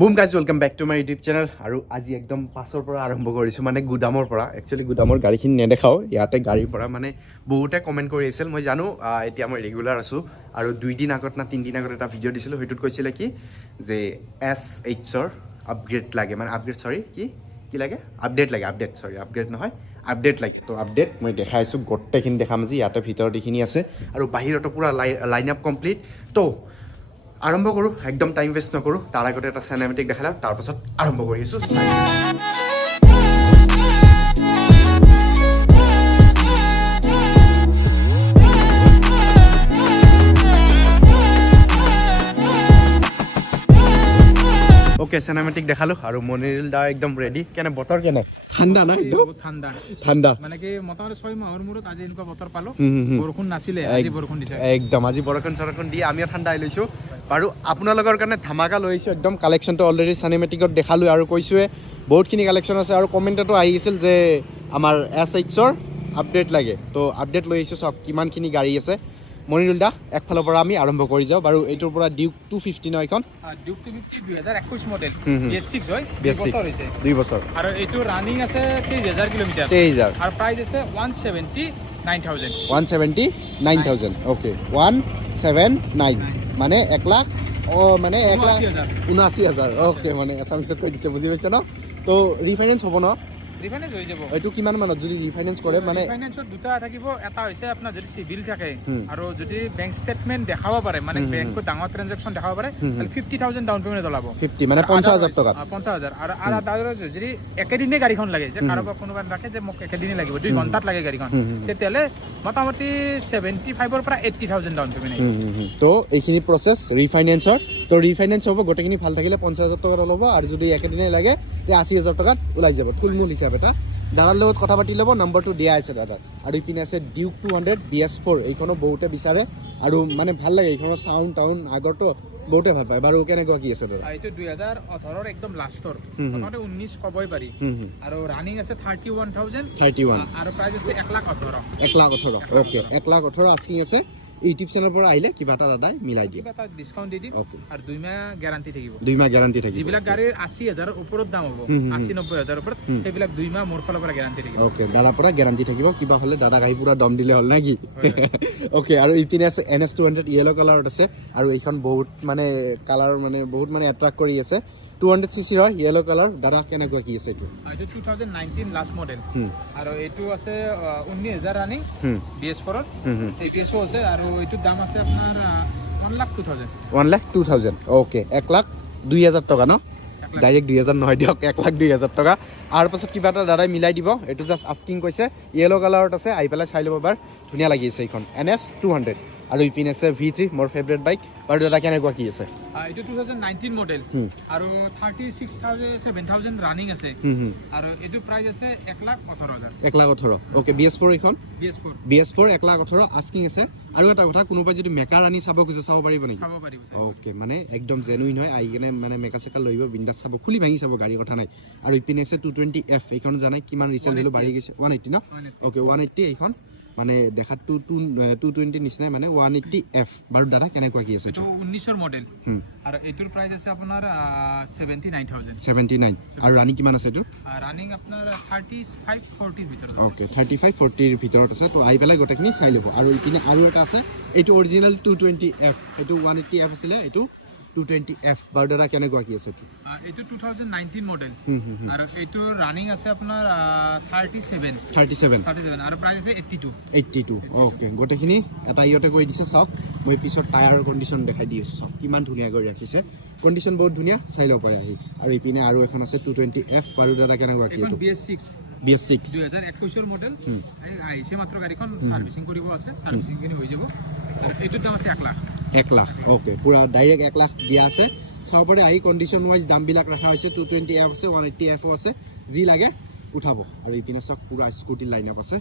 Boom guys, welcome back to my YouTube channel. Aru aji ekdom pasor pora arambho korisu mane gudamor pora. Actually gudamor gari khin nedekhao. Yate gari pora mane bohuta comment kori asil. Moi janu etia moi regular asu. Aru 2 din agot na 3 din agot eta video disilo. Hoitut koisile ki je SH or upgrade lage mane upgrade sorry ki lage update lage update sorry upgrade nohoy update lage to update moi dekhaisu gotte khin dekham ji yate bhitor dikhini ase aru bahiroto pura line up complete to আৰম্ভ কৰো একদম time waste নকৰো তাৰ আগতে এটা cinematic দেখালা তাৰ পাছত আৰম্ভ কৰি আছো ওকে সিনেমেটিক দেখালো আৰু মনিৰিল দা একদম ৰেডি কেনে বতৰ কেনে ঠাণ্ডা না একদম ঠাণ্ডা মানে কি মতাৰ 6 মাহৰ মুৰত আজি এনেকুৱা বতৰ পালো বৰষুণ নাছিলে আজি বৰষুণ দিছে একদম আজি বৰষুণ দি আমি ঠাণ্ডা আই লৈছো আৰু আপোনালোকৰ কাৰণে ধামাকা লৈছো একদম কালেকচনটো অলৰেডি সিনেমেটিকত দেখালো আৰু কৈছোৱে বহুতখিনি কালেকচন আছে আৰু কমেন্টটো আহিছিল যে আমাৰ এসএইচৰ আপডেট লাগে তো আপডেট লৈছো সব কিমানখিনি গাড়ী আছে মনিৰুল দা একফালৰ পৰা আমি আৰম্ভ কৰি যাও বাৰু এইটোৰ পৰা ডিউক 250 ন এখন ডিউক 250 2021 মডেল BS6 হয় 2 বছৰ হৈছে 2 বছৰ আৰু এইটো ৰানিং আছে 30000 কিলোমিটাৰ 30000 আৰু প্রাইস আছে 179000 179000 ওকে 179 মানে 1 লাখ ও মানে 1,79,000 ওকে মানে আসামসেট কৈ দিছে বুজি পাইছে ন তো রিফাইন্যান্স হ'ব ন রিফাইন্যান্স হৈ যাব এইটো কিমান মানত যদি ৰিফাইন্যান্স কৰে মানে ৰিফাইন্যান্সৰ দুটা থাকিব এটা হৈছে আপোনাৰ যদি সিভিল থাকে আৰু যদি বেংক স্টেটমেন্ট দেখাব পাৰে মানে বেংকত ডাঙৰ ট্ৰানজাকচন দেখাব পাৰে তাহলে 50000 ডাউন পেমেন্ট দলাব 50 মানে 50000 টাকা 50000 আৰু আদাৰ যদি একেদিনে গাড়ীখন লাগে যে কাৰোবাক কোনোবা ৰাখে যে মোক একেদিনে লাগিব 2 ঘণ্টাত লাগে গাড়ীখন তেতিয়ালে মোটামুটি 75 ৰ পৰা 80000 ডাউন পেমেন্ট তো এইখিনি প্ৰসেস ৰিফাইন্যান্সৰ তো ৰিফাইন্যান্স হ'ব গোটেখিনি ভাল থাকিলে 50000 টাকা ল'ব আৰু যদি একেদিনে লাগে তে 80000 টাকা ওলাই যাব থুলমুল হিচাপ এটা দাদাৰ লগত কথা পাতি ল'ব নম্বৰটো দিয়া আছে দাদা আৰু ইপিনে আছে ডিউক 200 BS4 এইখনো বহুতে বিচাৰে আৰু মানে ভাল লাগে এইখনৰ সাউন্ড টাউন আগৰটো বহুতে ভাল পায় বাৰু কেনেকুৱা কি আছে দাদা এইটো 2018 ৰ একদম লাষ্টৰ প্ৰথমতে 19 কবই পাৰি আৰু ৰানিং আছে 31000 আৰু প্ৰাইস আছে 1,18,000 ওকে 1,18,000 আস্কিং আছে ইউটিউব চেনেলৰ পৰা আহিলে কিবা এটা দাদাই মিলাই দিয়ে কিবা এটা ডিসকাউন্ট দি দিম আৰু 2 মাহ গ্যাৰান্টি থাকিব 2 মাহ গ্যাৰান্টি থাকিব যিবিলাক গাড়ীৰ 80000 ৰ ওপৰত দাম হ'ব 80-90000 ওপৰত সেইবিলাক 2 মাহ মোৰ ফালৰ পৰা গ্যাৰান্টি থাকিব ওকে দাদাৰ পৰা গ্যাৰান্টি থাকিব কিবা হলে দাদা গাই পুৰা দম দিলে হল নাকি ওকে আৰু ইপিনে আছে NS200 ইয়েলো কালাৰত আছে আৰু এইখন বহুত মানে কালাৰ মানে বহুত মানে এট্ৰাক্ট কৰি আছে 200cc ৰ ইয়েলো কালাৰ দাদা কেনেকুৱা কি আছে এইটো 2019 লাষ্ট মডেল আৰু এইটো আছে 19000 ৰানিং BS4 ৰ ABS আছে আৰু এইটো দাম আছে আপোনাৰ 1,02,000 ওকে 1,02,000 টকা ন ডাইৰেক্ট 2000 নহয় দিয়ক 1,02,000 টকা আৰু পাছত কিবা এটা দাদাই মিলাই দিব এইটো জাস্ট আস্কিং কৈছে ইয়েলো কালাৰত আছে আই পেলাই চাই ল'ব বাৰ ধুনীয়া লাগিছে এইখন NS200 আৰু ইপিনে আছে V3 মোৰ ফেভাৰিট বাইক বাৰু দাদা কেনেকুৱা কি আছে এইটো 2019 মডেল আৰু 36,000-7,000 ৰানিং আছে আৰু এইটো প্ৰাইস আছে 1,18,000 1,18,000 ওকে BS4 এখন BS4 1,18,000 আস্কিং আছে আৰু এটা কথা কোনোবা যদি মেকাৰ আনি চাব খুজে চাব পাৰিব নেকি চাব পাৰিব ওকে মানে একদম জেনুইন হয় আইগনে মানে মেকা চেকা লইব বিন্দাস চাব খুলি ভাঙি চাব গাড়ী কথা নাই আৰু ইপিনে আছে 220F এইখন জানাই কিমান ৰিসেল ভ্যালু বাঢ়ি গৈছে 180 না ওকে 180 এইখন মানে দেখাত 220 নিচিনা মানে 180F বাৰু দাদা কেনেকুৱা কি আছে তো 19 ৰ মডেল আৰু এটোৰ প্ৰাইস আছে আপোনাৰ 79 আৰু ৰানিং কিমান আছে এটো ৰানিং আপোনাৰ 35-40 ৰ ভিতৰত ওকে 35-40 ৰ ভিতৰত আছে তো আই পেলাই গোটেখিনি চাই ল'ব আৰু ইপিনে আৰু এটা আছে এইটো অৰিজিনাল 220F এইটো 180F আছিল এইটো 220F বাৰু দাদা কেনেকুৱা কি আছে এইটো 2019 মডেল আৰু এইটো ৰানিং আছে আপোনাৰ 37 আৰু প্ৰাইস আছে 82 ওকে গোটেখিনি এটা ইয়তে কৰি দিছে সব মই পিছত টায়াৰৰ কন্ডিশন দেখাই দি আছো সব কিমান ধুনীয়া কৰি ৰাখিছে কন্ডিশন বহুত ধুনীয়া চাই ল'ব পাৰে আহি আৰু ইপিনে আৰু এখন আছে 220F বাৰু দাদা কেনেকুৱা কি এইটো BS6 2021 ৰ মডেল আহিছে মাত্ৰ গাড়ীখন সাৰ্ভিসিং কৰিব আছে সাৰ্ভিসিং কিনি হৈ যাব এইটোৰ দাম আছে 1 লাখ ওকে পুৰা ডাইৰেক্ট 1 লাখ দিয়া আছে চাও পৰে আহি কন্ডিশন ওয়াইজ দাম বিলাক ৰাখা হৈছে 220F আছে 180F আছে যি লাগে উঠাব আৰু ইপিনে সব পুৰা স্কুটি লাইনআপ আছে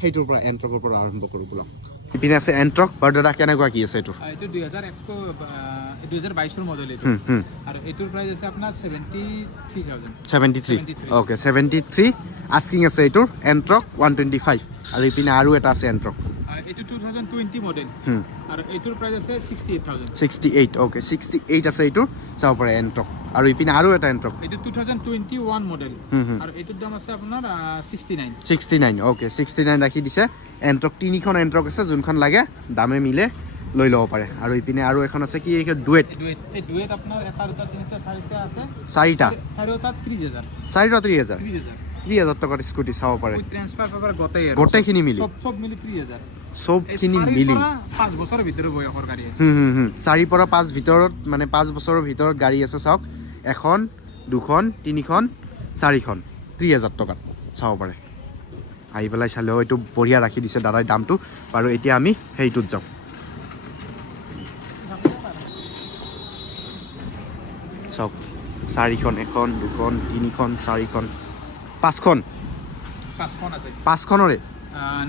হেইটোৰ পৰা এন্ট্ৰকৰ পৰা আৰম্ভ কৰো বুলা ইপিনে আছে এন্ট্ৰক বাৰু দাদা কেনেকুৱা কি আছে এইটো 2022 ৰ মডেল এইটো আৰু এইটোৰ প্ৰাইস আছে আপোনাৰ 73 ওকে 73 আস্কিং আছে এইটোৰ এন্ট্ৰক 125 আৰু ইপিনে আৰু এটা আছে এন্ট্ৰক এইটো 2019 2020 মডেল আৰু এইটোৰ প্ৰাইস আছে 68000 68 ওকে 68 আছে এইটো চাও পৰে এন্টক আৰু ইপিনে আৰু এটা এন্টক এইটো 2021 মডেল আৰু এইটোৰ দাম আছে আপোনাৰ 69 ওকে 69 ৰাখি দিছে এন্টক তিনিখন এন্টক আছে যোনখন লাগে দামে মিলে লৈ লব পাৰে আৰু ইপিনে আৰু এখন আছে কি ডুৱেট এই ডুৱেট আপোনাৰ এটা দুটা তিনিটা চাৰিটা আছে চাৰিটা 30000 3000 টকাৰ স্কুটি চাব পাৰে ট্ৰান্সফাৰ পেপাৰ গোটেইখিনি মিলি সব মিলি 3000 সবখিনি মিলি 5 বছৰৰ ভিতৰৰ বয়সৰ গাড়ী 4 পৰা 5 ভিতৰত মানে 5 বছৰৰ ভিতৰত গাড়ী আছে চাওক এখন দুখন তিনিখন চাৰিখন 3000 টকাত চাব পাৰে আহি পেলাই চালেও এইটো বঢ়িয়া ৰাখি দিছে দাদাই দামটো আৰু এতিয়া আমি হেৰিটোত যাওঁ চাওক চাৰিখন এখন দুখন তিনিখন চাৰিখন পাঁচখন আছে পাঁচখনৰে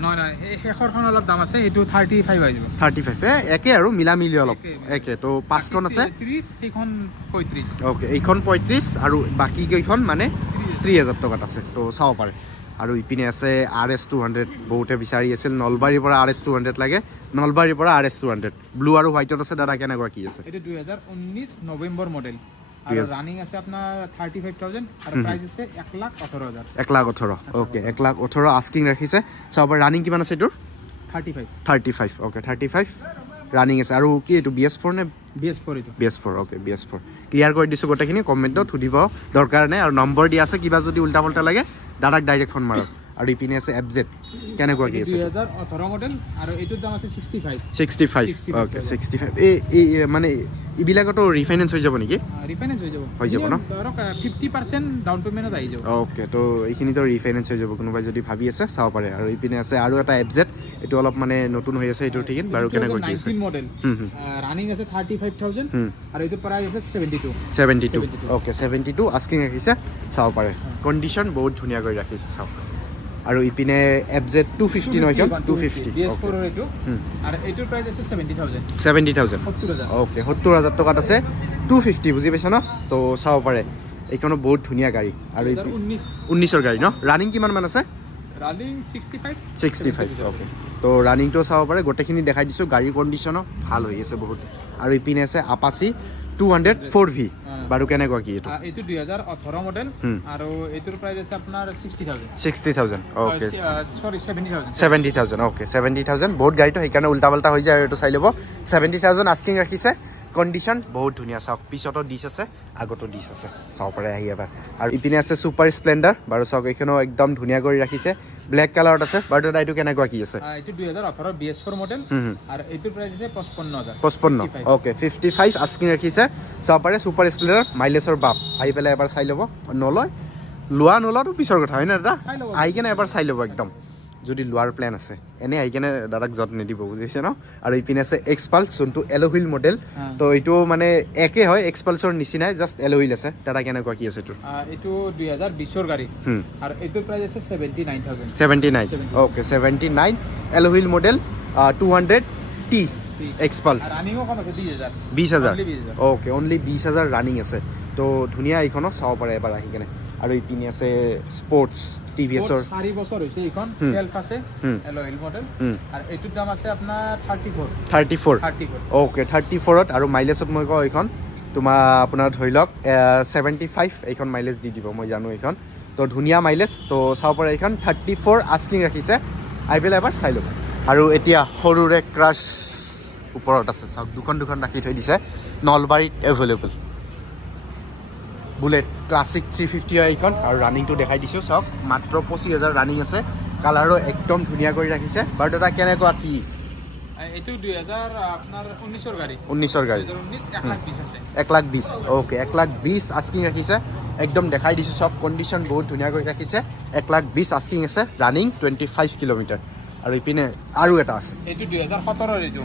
নহয় শেষৰখন অলপ দাম আছে এইটো 35 হৈ যাব 35 একে আৰু মিলা মিলি অলপ একে তো পাঁচখন আছে 30 এইখন 35 ওকে এইখন 35 আৰু বাকি কেইখন মানে 3000 টকাত আছে তো চাব পাৰে আৰু ইপিনে আছে RS200 বহুতে বিচাৰি আছিল নলবাৰীৰ পৰা RS200 লাগে নলবাৰীৰ পৰা RS200 ব্লু আৰু হোৱাইটত আছে দাদা কেনেকুৱা কি আছে এইটো 2019 নৱেম্বৰ মডেল আৰু ৰানিং আছে আপোনাৰ 35000 আৰু প্ৰাইস আছে 118000 118 ওকে 118 আস্কিং ৰাখিছে চাব ৰানিং কিমান আছে এটোৰ 35 ওকে 35 ৰানিং আছে আৰু কি এটো BS4 নে BS4 এটো BS4 ওকে BS4 ক্লিয়াৰ কৰি দিছো গোটেইখিনি কমেন্টত সুধিব দৰকাৰ নাই আৰু নম্বৰ দি আছে কিবা যদি উল্টা পল্টা লাগে দাদাক ডাইৰেক্ট ফোন মাৰক আৰু ইপিনে আছে FZ কেনেকুৱা কি আছে 2018 মডেল আৰু এটোৰ দাম আছে 65 ওকে 65 এই মানে ইবিলাকটো ৰিফাইনেন্স হৈ যাব নেকি ৰিফাইনেন্স হৈ যাব ন ধৰক 50% ডাউন পেমেন্টত আহি যাব ওকে তো এইখিনি তো ৰিফাইনেন্স হৈ যাব কোনোবাই যদি ভাবি আছে চাব পাৰে আৰু ইপিনে আছে আৰু এটা FZ এটো অলপ মানে নতুন হৈ আছে এটো ঠিক বাৰু কেনেকুৱা কি আছে 19 মডেল ৰানিং আছে 35000 আৰু এটো প্ৰাইস আছে 72 ওকে 72 আস্কিং ৰাখিছে চাব পাৰে কন্ডিশন বহুত ধুনীয়া কৰি ৰাখিছে চাওক আৰু ইপিনে FZ 250 নহয় 250 BS4 এটো আৰু এটোৰ প্ৰাইস আছে 70000 70000 ওকে 70000 টকাত আছে 250 বুজি পাইছা ন তো চাব পাৰে এইখনো বহুত ধুনীয়া গাড়ী আৰু 19 ৰ গাড়ী ন ৰানিং কিমান মান আছে ৰানিং 65 ওকে তো ৰানিংটো চাব পাৰে গোটেইখিনি দেখাই দিছো গাড়ীৰ কন্ডিশনো ভাল হৈ আছে বহুত আৰু ইপিনে আছে আপাচি 200 4V বাৰু কেনেকুৱা কি এটো এটো 2018 মডেল আৰু এটোৰ প্ৰাইস আছে আপোনাৰ 60000 ওকে সৰি 70000 ওকে 70000 বহুত গাড়ীটো সেইকাৰণে উল্টা পাল্টা হৈ যায় আৰু এটো চাই ল'ব 70000 আস্কিং ৰাখিছে কন্ডিশন বহুত ধুনীয়া চাওক পিছতো ডিছ আছে আগতো ডিছ আছে চাব পাৰে আহি এবাৰ আৰু ইপিনে আছে সুপাৰ স্প্লেন্ডাৰ বাৰু চাওক এইখনো একদম ধুনীয়া কৰি ৰাখিছে ব্লেক কালাৰত আছে বাৰু দাদা এইটো কেনেকুৱা কি আছে এইটো 2018 BS4 মডেল আৰু এইটোৰ প্ৰাইস আছে 55 ওকে 55 আস্কিং ৰাখিছে চাব পাৰে সুপাৰ স্প্লেন্ডাৰ মাইলেজৰ বাপ আহি পেলাই এবাৰ চাই ল'ব নলয় লোৱাটো পিছৰ কথা হয় না দাদা আহি কেনে এবাৰ চাই ল'ব একদম যদি লোৱাৰ প্ল্যান আছে এনে আহি কেনে দাদাক যত্ন নিদিব বুজিছে ন আৰু ইপিনে আছে এক্সপালছ যোনটো এলোহুইল মডেল তো এইটো মানে একে হয় এক্সপালছৰ নিচিনাই জাষ্ট এলোহুইল আছে দাদা কেনেকুৱা কি আছে এইটো 2020 ৰ গাড়ী আৰু এইটোৰ প্ৰাইস আছে 79 ওকে 79 এলোহুইল মডেল 200T এক্সপালছ ৰানিংও কম আছে 20000 ওকে অনলি 20000 ৰানিং আছে তো ধুনীয়া এইখনো চাব পাৰে এবাৰ আহি কেনে আৰু ইপিনে আছে স্পৰ্টছ টিভিএছৰ 4 বছৰ হৈছে এইখন সেলফ আছে এলোহুইল মডেল আৰু এইটোৰ দাম আছে আপোনাৰ 34 ওকে 34ত আৰু মাইলেজত মই কওঁ এইখন তোমাৰ আপোনাৰ ধৰি লওক 75 এইখন মাইলেজ দি দিব মই জানো এইখন তো ধুনীয়া মাইলেজ তো চাব পাৰে এইখন 34 আস্কিং ৰাখিছে আই পেলাই এবাৰ চাই ল'ব আৰু এতিয়া সৰুৰে ক্ৰাছ ওপৰত আছে চাওক দুখন ৰাখি থৈ দিছে নলবাৰীত এভেইলেবল বুলেট ক্লাছিক 350 এইখন আৰু ৰানিংটো দেখাই দিছো চাওক মাত্ৰ 25000 ৰানিং আছে কালাৰো একদম ধুনীয়া কৰি ৰাখিছে বাৰু দাদা কেনেকুৱা কি এইটো 2000 আপোনাৰ 19 ৰ গাড়ী 120 আছে 120 ওকে 120 আস্কিং ৰাখিছে একদম দেখাই দিছো সব কন্ডিশন বহুত ধুনীয়া কৰি ৰাখিছে 120 আস্কিং আছে ৰানিং 25 কিলোমিটাৰ আৰু ইপিনে আৰু এটা আছে এইটো 2017 ৰ এইটো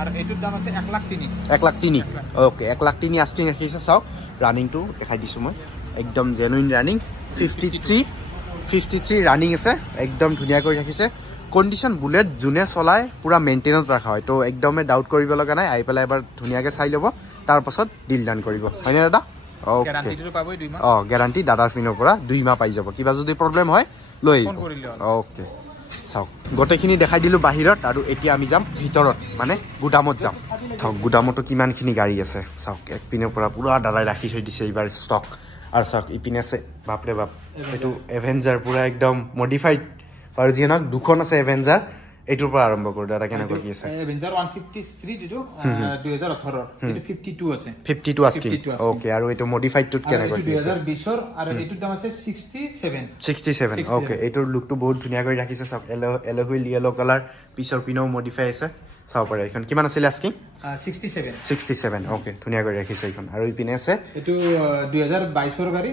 আৰু এইটোৰ দাম আছে 1,03 ওকে 1,03 আস্কিং ৰাখিছে চাওক ৰানিংটো দেখাই দিছো মই একদম জেনুইন ৰানিং 53 ৰানিং আছে একদম ধুনীয়া কৰি ৰাখিছে কন্ডিশন বুলেট যোনে চলায় পুৰা মেইনটেইনত ৰাখা হয় তো একদমে ডাউট কৰিব লগা নাই আহি পেলাই এবাৰ ধুনীয়াকৈ চাই ল'ব তাৰ পাছত ডিল ডান কৰিব হয়নে দাদা ওকে গেৰাণ্টি দাদাৰ পিনৰ পৰা 2 মাহ পাই যাব কিবা যদি প্ৰব্লেম হয় লৈ আহিব ওকে চাওক গোটেইখিনি দেখাই দিলোঁ বাহিৰত আৰু এতিয়া আমি যাম ভিতৰত মানে গুদামত যাম চাওক গুদামতো কিমানখিনি গাড়ী আছে চাওক একপিনৰ পৰা পুৰা দাদাই ৰাখি থৈ দিছে এইবাৰ ষ্টক আৰু চাওক ইপিনে আছে বাপৰে বাপ এইটো এভেঞ্জাৰ পুৰা একদম মডিফাইড আৰু যিয়ে নহওক দুখন আছে এভেঞ্জাৰ এইটোৰ পৰা আৰম্ভ কৰোঁ দাদা কেনেকুৱা কি আছে এভেঞ্জাৰ 153 যিটো 2018 এইটো 52 আছে 52 আস্কিং ওকে আৰু এইটো মডিফাইডটোত কেনেকুৱা কি আছে 2020 আৰু এইটোৰ দাম আছে 67 ওকে এইটোৰ লুকটো বহুত ধুনীয়া কৰি ৰাখিছে চাওক এল'হুইল য়েলো কালাৰ পিছৰ পিনেও মডিফাই আছে চাব পাৰে এইখন কিমান আছিলে আস্কিং 67 ওকে ধুনীয়া কৰি ৰাখিছে এইখন আৰু ইপিনে আছে এইটো 2022 ৰ গাড়ী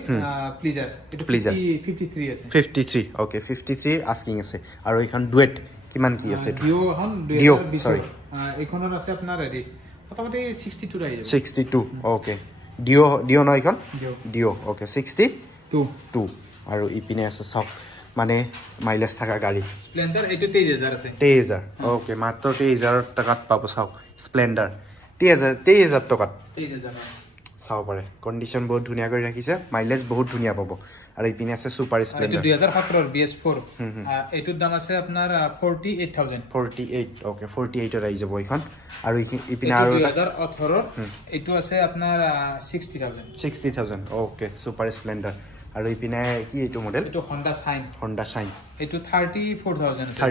প্লিজাৰ এইটো 53 আছে 53 ওকে 53 আস্কিং আছে আৰু এইখন ডুৱেট কিমান কি আছে ডিও হন 2020 সৰি এইখনৰ আছে আপোনাৰ ৰেডি মোটামুটি 62 আহি যাব 62 ওকে ডিও ন এইখন ডিও ওকে 62 আৰু ইপিনে আছে চাওক মানে মাইলেজ থকা গাড়ী স্প্লেন্ডাৰ এইটো 23000 আছে 23000 ওকে মাত্ৰ 23000 টকাত পাব চাওক স্প্লেন্ডাৰ 23000 টকাত 23000 চাব পাৰে কণ্ডিশ্যন বহুত ধুনীয়া কৰি ৰাখিছে মাইলেজ বহুত ধুনীয়া পাব আৰু ইপিনে আছে সুপাৰ স্প্লেন্ডাৰ এইটো 2017 ৰ BS4 এইটোৰ দাম আছে আপোনাৰ 48000 ওকে 48 ত আহি যাব এইখন আৰু ইপিনে আৰু 2018 এইটো আছে আপোনাৰ 60000 ওকে সুপাৰ স্প্লেন্ডাৰ আৰু ইপিনে কি এইটো মডেল এইটো Honda Shine এইটো 34000 আছে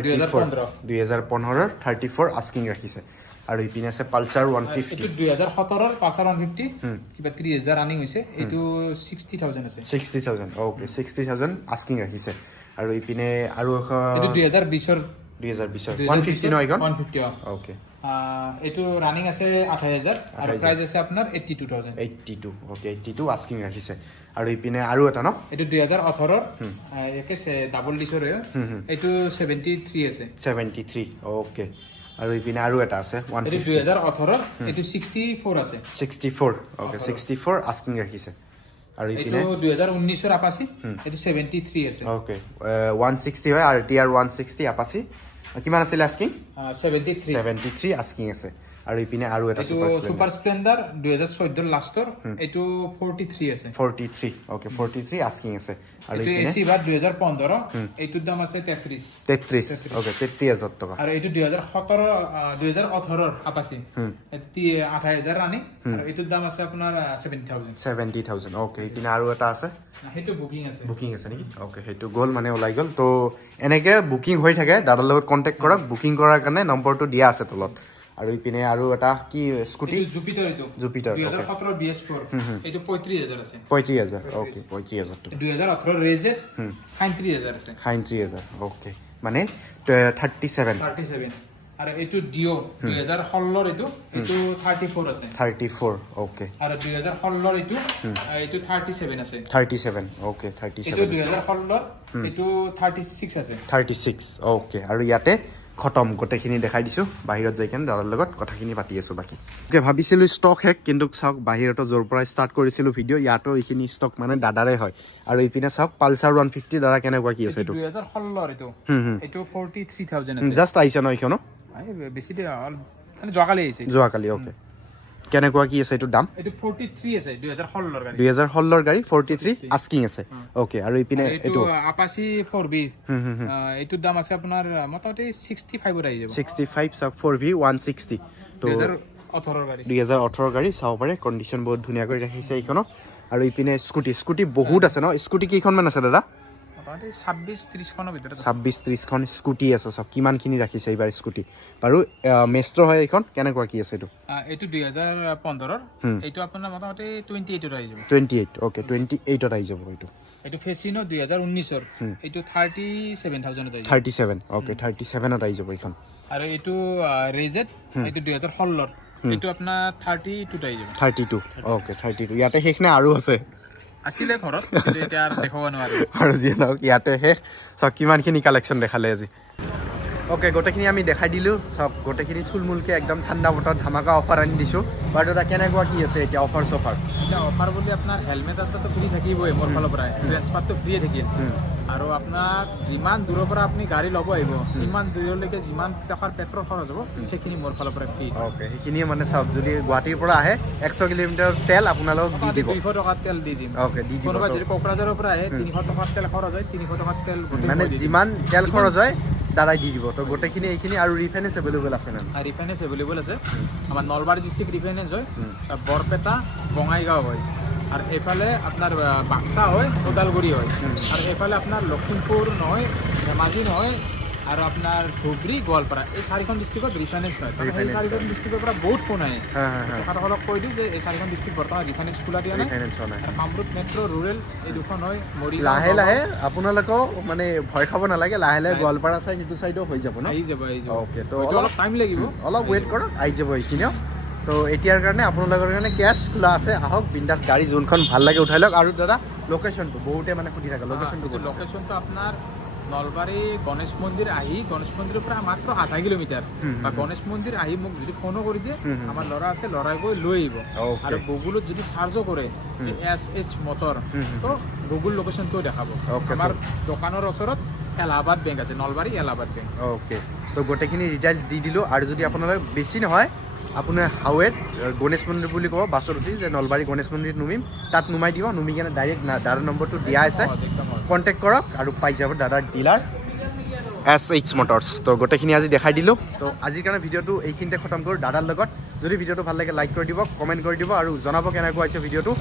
2015 ৰ 34 আস্কিং ৰাখিছে আৰু ইপিনে আছে পালচাৰ 150 এইটো 2017 ৰ পালচাৰ 150 কিবা 30000 ৰানিং হৈছে এইটো 60000 আছে 60000 ওকে 60000 আস্কিং ৰাখিছে আৰু ইপিনে আৰু এইটো 2020 ৰ 150 ন এইখন 150 ওকে এইটো ৰানিং আছে 28000 আৰু প্ৰাইস আছে আপোনাৰ 82000 ওকে 82 আস্কিং ৰাখিছে আৰু ইপিনে আৰু এটা ন এইটো 2018 ৰ একে ডাবল ডিছৰ এইটো 73 আছে 73 ওকে আৰু ইপিনে আৰু এটা আছে 150 এইটো 2018 এইটো 64 আছে 64 ওকে 64 আস্কিং ৰাখিছে আৰু ইপিনে এইটো 2019 ৰ আপাচি এইটো 73 আছে ওকে 160 হয় RTR 160 আপাচি কিমান আছিল আস্কিং 73 আস্কিং আছে আৰু ইপিনে আৰু এটা সুপাৰ স্প্লেন্ডাৰ 2014 লাষ্টৰ এইটো 43 আছে 43 ওকে 43 আস্কিং আছে আৰু এইটো এসি বাৰ 2015 এইটোৰ দাম আছে 33 ওকে 33000 টকা আৰু এইটো 2018 ৰ আপাচি এটি 28000 ৰানিং আৰু এইটোৰ দাম আছে আপোনাৰ 70000 ওকে ইপিনে আৰু এটা আছে হেটো বুকিং আছে নেকি ওকে হেটো গ'ল মানে ওলাই গ'ল তো এনেকে বুকিং হৈ থাকে দাদাৰ লগত কন্টাক্ট কৰক বুকিং কৰাৰ কাৰণে নম্বৰটো দিয়া আছে তলত আৰু ইপিনে আৰু এটা কি স্কুটি জুপিটাৰ 2017 BS4 এইটো 35000 আছে 35000 ওকে 35000 2018 ৰেজে 35000 আছে 35000 ওকে মানে 37 আৰু এইটো ডিও 2016 ৰ এইটো 34 আছে 34 ওকে আৰু 2016 ৰ এইটো 37 আছে 37 ওকে 37 এইটো 2016 ৰ এইটো 36 আছে 36 ওকে আৰু ইয়াতে খতম গোটেইখিনি দেখাই দিছোঁ বাহিৰত যাই কেনে দাদাৰ লগত কথাখিনি পাতি আছোঁ বাকী ওকে ভাবিছিলোঁ ষ্টক শেষ কিন্তু চাওক বাহিৰতো য'ৰ পৰা ষ্টাৰ্ট কৰিছিলোঁ ভিডিঅ' ইয়াতো এইখিনি ষ্টক মানে দাদাৰে হয় আৰু ইপিনে চাওক পালচাৰ 150 দাদা কেনেকুৱা কি আছে এইটো 2016 ৰ এইটো 43000 আছে জাষ্ট আহিছে ন এইখনো বেছি দিয়া মানে যোৱাকালি আহিছে যোৱাকালি ওকে কেনেকুৱা কি আছে এইটো দাম এইটো 43 আছে 2016 ৰ গাড়ী 2016 ৰ গাড়ী 43 আস্কিং আছে ওকে আৰু ইপিনে এইটো আপাচি 4B এইটোৰ দাম আছে আপোনাৰ মোটামুটি 65 ৰ আহি যাব 65 চাওক 4V 160 তো 2018 ৰ গাড়ী চাব পাৰে কণ্ডিশ্যন বহুত ধুনীয়া কৰি ৰাখিছে এইখনো আৰু ইপিনে স্কুটি বহুত আছে ন স্কুটি কেইখনমান আছে দাদা 26-30 খনৰ ভিতৰত 26-30 খন স্কুটি আছে সব কিমানখিনি ৰাখিছে এইবাৰ স্কুটি বাৰু মেষ্ট্ৰ হয় এইখন কেনেকুৱা কি আছে এইটো 2015 ৰ এইটো আপোনাৰ মোটামুটি 28 ৰ আহি যাব 28 ওকে 28 ত আহি যাব এইটো ফেচিনো 2019 ৰ এইটো 37000 ত আহি যাব 37 ওকে 37 ত আহি যাব এইখন আৰু এইটো ৰেজেট এইটো 2016 ৰ এইটো আপোনাৰ 32 ত আহি যাব 32 ওকে 32 ইয়াতে শেষ না আৰু আছে আসিলে ঘৰত কিন্তু এতিয়া দেখাব নোৱাৰি আৰু যি নহওক ইয়াতে শেষ সব কিমানখিনি কালেকশ্যন দেখালে আজি ওকে গোটেইখিনি আমি দেখাই দিলোঁ সব গোটেইখিনি থুলমূলকৈ একদম ঠাণ্ডা বতৰত ধামাকা অফাৰ আনি দিছোঁ বাৰু দাদা কেনেকুৱা কি আছে এতিয়া অফাৰ এতিয়া অফাৰ বুলি আপোনাৰ হেলমেট এটাতো ফ্ৰী থাকিবই মোৰ ফালৰ পৰা ট্ৰেন্সফাৰটো ফ্ৰীয়ে থাকিল আৰু আপোনাৰ যিমান দূৰৰ পৰা আপুনি গাড়ী ল'ব আহিব ইমান দূৰলৈকে যিমান টকাৰ পেট্ৰল খৰচ হ'ব সেইখিনি মোৰ ফালৰ পৰা ফ্ৰী ওকে সেইখিনিয়ে মানে চাওক যদি গুৱাহাটীৰ পৰা আহে 100 কিলোমিটাৰ তেল আপোনালোক দি দিব 200 টকাৰ তেল দি দিম ওকে দি দিব কোনোবা যদি কোকৰাঝাৰৰ পৰা আহে 300 টকাৰ তেল খৰচ হয় 300 টকাৰ তেল মানে যিমান তেল খৰচ হয় দাদাই দি দিব তো গোটেইখিনি এইখিনি আৰু ৰিফাইনেন্স এভেইলেবল আছে না ৰিফাইনেন্স এভেইলেবল আছে আমাৰ নলবাৰী ডিষ্ট্ৰিক্ট ৰিফাইনেন্স হয় বৰপেটা বঙাইগাঁও হয় আৰু এইফালে আপোনাৰ বাক্সা হয় ওদালগুৰি হয় আৰু এইফালে আপোনাৰ লখিমপুৰ নহয় ধেমাজি নহয় আৰু আপোনাৰ ধুবুৰী গোৱালপাৰা এই 4খন ডিষ্ট্ৰিক্টত ৰিফাইনেন্স হয় এই 4খন ডিষ্ট্ৰিক্টৰ পৰা বহুত ফোন আহে তেখেতসকলক কৈ দিওঁ যে এই 4খন ডিষ্ট্ৰিক্ট বৰ্তমান ৰিফাইনেন্স খোলা দিয়া নাই আৰু কামৰূপ মেট্ৰ' ৰুৰেল এই দুখন হয় লাহে লাহে আপোনালোকেও মানে ভয় খাব নালাগে লাহে লাহে গোৱালপাৰা চাইড সেইটো চাইডো হৈ যাব ন আহি যাব অ'কে তো অলপ টাইম লাগিব অলপ ৱেইট কৰক আহি যাব এইখিনিও তো এতিয়াৰ কাৰণে আপোনালোকৰ কাৰণে কেছ খোলা আছে আহক বিন্দাছ গাড়ী যোনখন ভাল লাগে উঠাই লওক আৰু দাদা লোকেশ্যনটো বহুতে মানে সুধি থাকে লোকেশ্যনটো আপোনাৰ নলবাৰী গণেশ মন্দিৰ আহি গণেশ মন্দিৰৰ পৰা মাত্ৰ 0.5 কিলোমিটাৰ বা গণেশ মন্দিৰ আহি মোক যদি ফোনো কৰি দিয়ে আমাৰ ল'ৰা আছে ল'ৰাই গৈ লৈ আহিব আৰু গুগলত যদি চাৰ্চো কৰে যে SH মটৰ তো গুগল লোকেশ্যনটো দেখাব আমাৰ দোকানৰ ওচৰত এলাহাবাদ বেংক আছে নলবাৰী এলাহাবাদ বেংক অ'কে তো গোটেইখিনি ডিটেইলছ দি দিলোঁ আৰু যদি আপোনালোক বেছি নহয় আপোনাৰ হাৱেত গণেশ মন্দিৰ বুলি ক'ব বাছত উঠি যে নলবাৰী গণেশ মন্দিৰত নুমিম তাত নুমাই দিব নুমি কেনে ডাইৰেক্ট দাদাৰ নম্বৰটো দিয়া আছে কণ্টেক্ট কৰক আৰু পাই যাব দাদাৰ ডিলাৰ SH মটৰ্ছ তো গোটেইখিনি আজি দেখাই দিলোঁ তো আজিৰ কাৰণে ভিডিঅ'টো এইখিনিতে খতম কৰোঁ দাদাৰ লগত যদি ভিডিঅ'টো ভাল লাগে লাইক কৰি দিব কমেণ্ট কৰি দিব আৰু জনাব কেনেকুৱা হৈছে ভিডিঅ'টো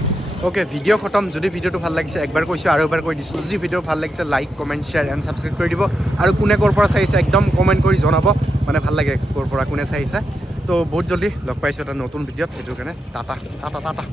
অ'কে ভিডিঅ' খতম যদি ভিডিঅ'টো ভাল লাগিছে একবাৰ কৈছোঁ আৰু এবাৰ কৈ দিছোঁ যদি ভিডিঅ' ভাল লাগিছে like comment share and subscribe কৰি দিব আৰু কোনে ক'ৰ পৰা চাইছে একদম কমেণ্ট কৰি জনাব মানে ভাল লাগে ক'ৰ পৰা কোনে চাইছে তো বহুত জলদি লগ পাইছোঁ এটা নতুন ভিডিঅ'ত সেইটোৰ কাৰণে টাটা টাটা টাটা